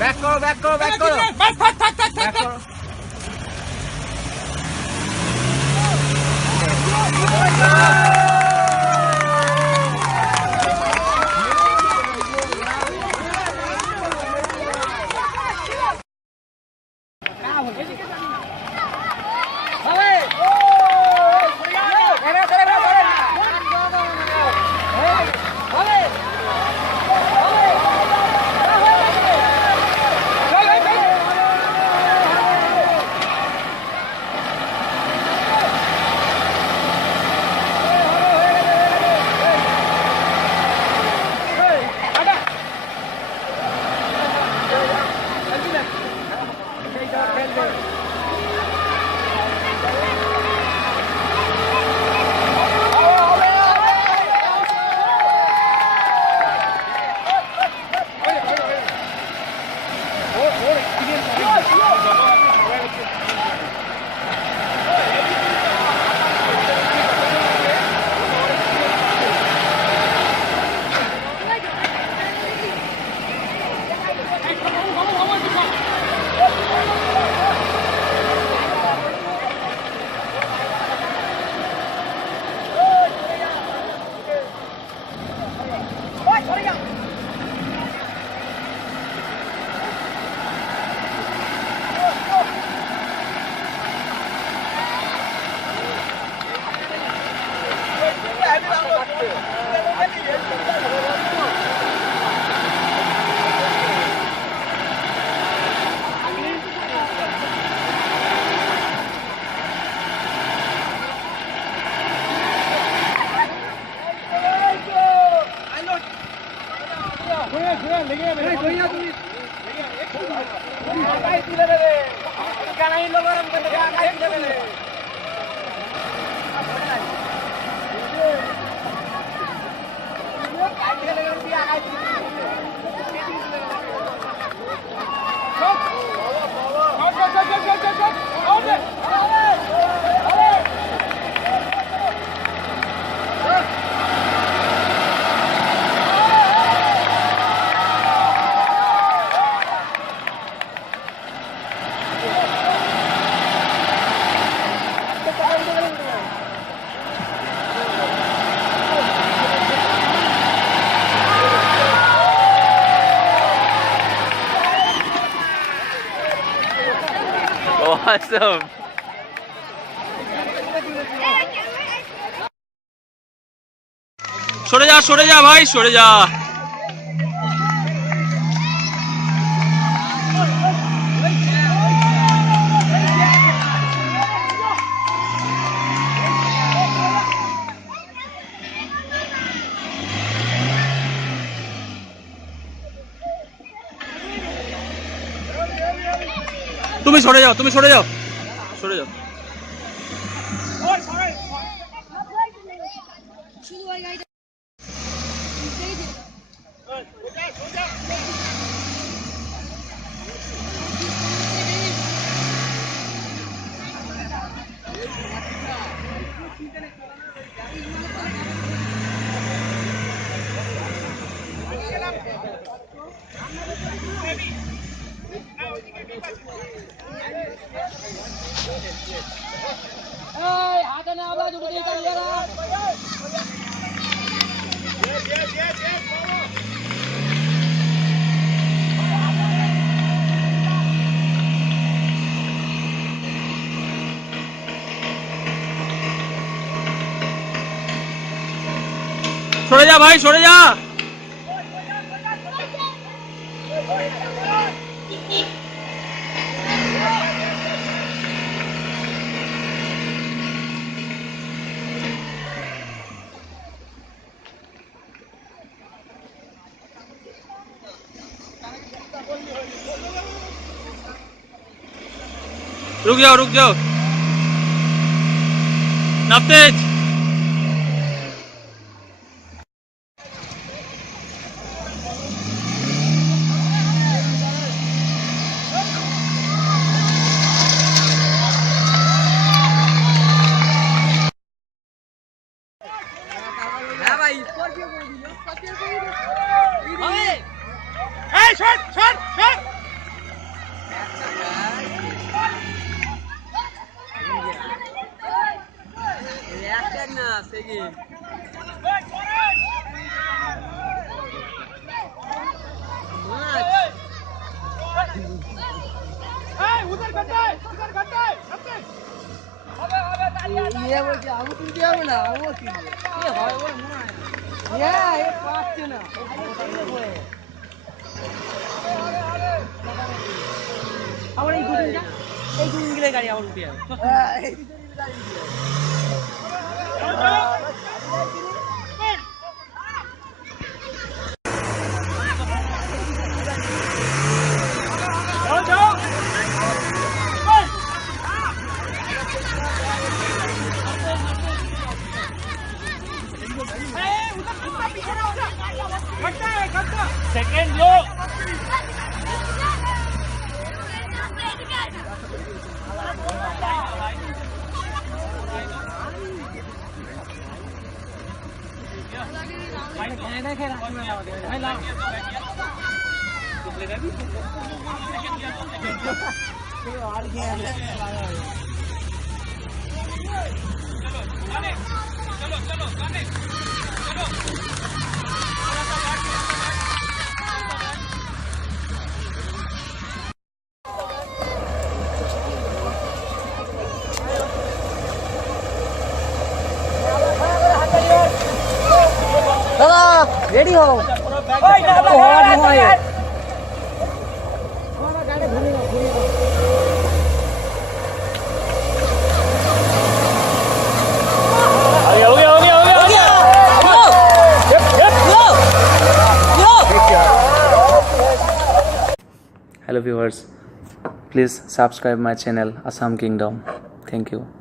Back করো back করো back করো ব্যাক করো Awesome. সরে যা ভাই সরে যা তুমি সরে যাও সরে যাও সরে যা ভাই সরে যা रुक जाओ नवतेज भाई এই শট শট শট উদার ঘটায় ये वो जामु तुम दिया ना वो की ये হয় ওর মনে হয় ये পাচ্ছে না আবার এই দুদিন গিলে গাড়ি আবার উঠে যাবে এই দুদিন গাড়ি উঠে सेकंड लो দাদা রেডি হও Hello viewers, please subscribe my channel Assam Kingdom. Thank you.